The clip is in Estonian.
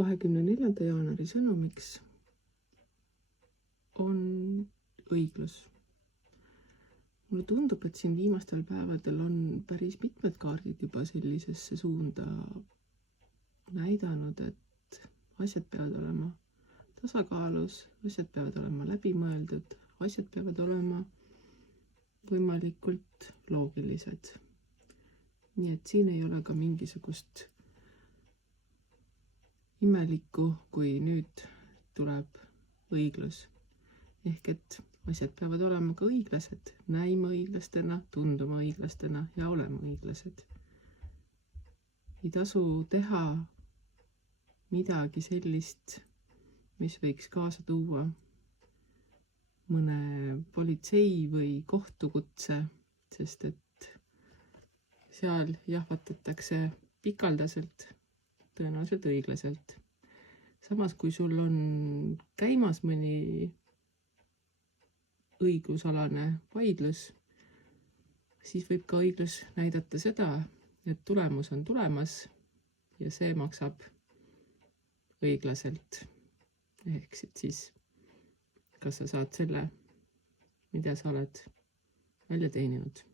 24. jaanuari sõnumiks on õiglus. Mulle tundub, et siin viimastel päevadel on päris mitmed kaardid juba sellisesse suunda näidanud, et asjad peavad olema tasakaalus, asjad peavad olema läbimõeldud, asjad peavad olema võimalikult loogilised. Nii et siin ei ole ka mingisugust imelikku, kui nüüd tuleb õiglus. Ehk et asjad peavad olema ka õiglased, näima õiglastena, tunduma õiglastena ja olema õiglased. Ei tasu teha midagi sellist, mis võiks kaasa tuua mõne politsei või kohtukutse, sest et seal jahvatatakse pikaldaselt, tõenäoliselt õiglaselt. Samas, kui sul on käimas mõni õigusalane vaidlus, siis võib ka õiglus näidata seda, et tulemus on tulemas ja see maksab õiglaselt. Ehk siis, kas sa saad selle, mida sa oled välja teeninud.